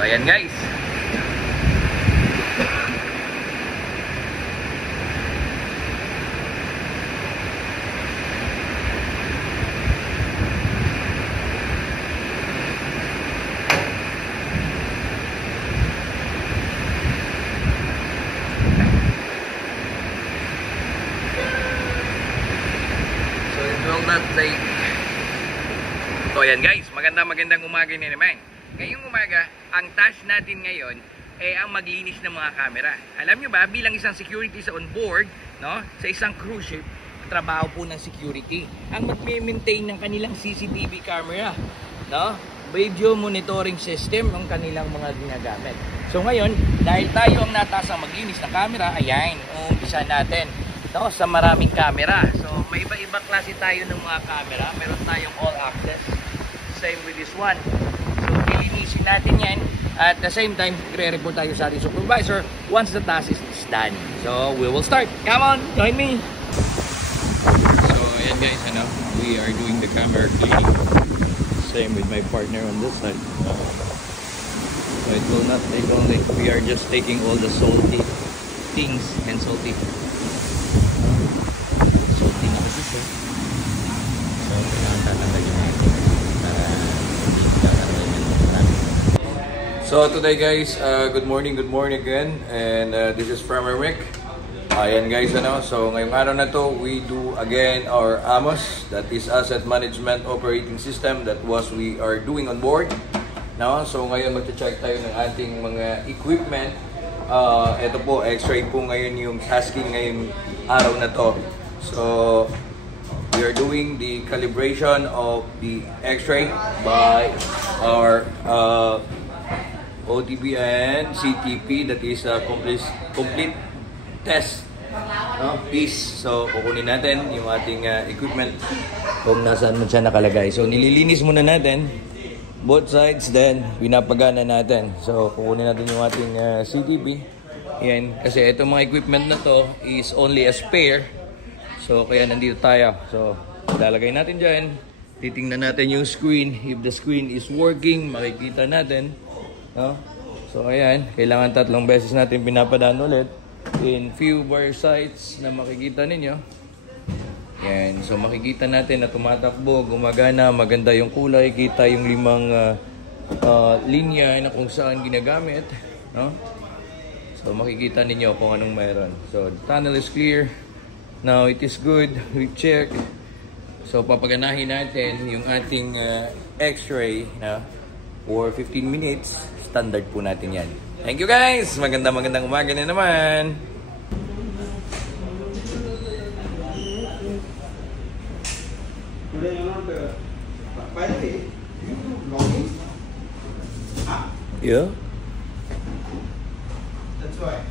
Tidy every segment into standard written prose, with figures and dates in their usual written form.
So ayan guys. So ayan guys, magandang umaga na naman. Ngayong umaga, ang task natin ngayon ay ang maglinis ng mga camera. Alam nyo ba, bilang isang security sa onboard, no, sa isang cruise ship, trabaho po ng security ang mag-maintain ng kanilang CCTV camera, no, video monitoring system ng kanilang mga ginagamit. So ngayon, dahil tayo ang natasang maglinis ng camera, ayan, umpisa natin, no, sa maraming camera. So may iba-iba klase tayo ng mga camera. Meron tayong all access, same with this one. So lilinisin natin yan. At the same time, re-report tayo sa ating supervisor once the task is done. So we will start. Come on, join me. So ayan guys, we are doing the camera cleaning. Same with my partner on this side. So it will not take only. We are just taking all the salty things and salty. Salty na kasi ito. So kailangan tatanggalin natin para hindi tatanggalin yung natin. So today guys, good morning again, and this is Farmer Rick. Ayan guys, so ngayong araw na to, we do again our AMOS, that is Asset Management Operating System, that was we are doing on board. No? So ngayon mag-check tayo ng ating mga equipment. Ito po, X-ray po ngayon yung tasking ngayong araw na to. So we are doing the calibration of the X-ray by our OTP and CTP, that is a complete test piece. So kukunin natin yung ating equipment kung nasaan man siya nakalagay. So nililinis muna natin both sides, then pinapagana natin. So kukunin natin yung ating CTP. Yan, kasi itong mga equipment na to is only a spare. So kaya nandito tayo. So lalagay natin dyan. Titingnan natin yung screen. If the screen is working, makikita natin. No? So ayan, kailangan 3 beses natin pinapadaan ulit in few bar sites na makikita ninyo. Yan, so makikita natin na tumatakbo, gumagana, maganda yung kulay, kita yung 5 linya na kung saan ginagamit, no? So makikita ninyo kung anong mayroon. So the tunnel is clear. Now it is good. We check. So papaganahin natin yung ating X-ray for 15 minutes. Standard po natin yan. Thank you guys! Magandang umaga na naman! By the way, you do vlogging? Yeah. That's why.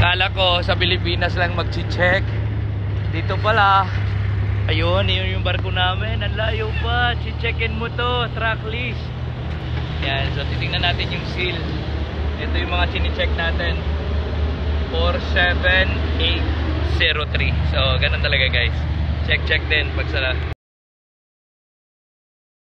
Kala ko sa Pilipinas lang mag-check. Dito pala. Ayun, yun yung barko namin. Ang layo pa. Checkin mo to. Tracklist. Yan. So titingnan natin yung seal. Ito yung mga chine-check natin. 47803. So ganun talaga guys. Check din pag sala.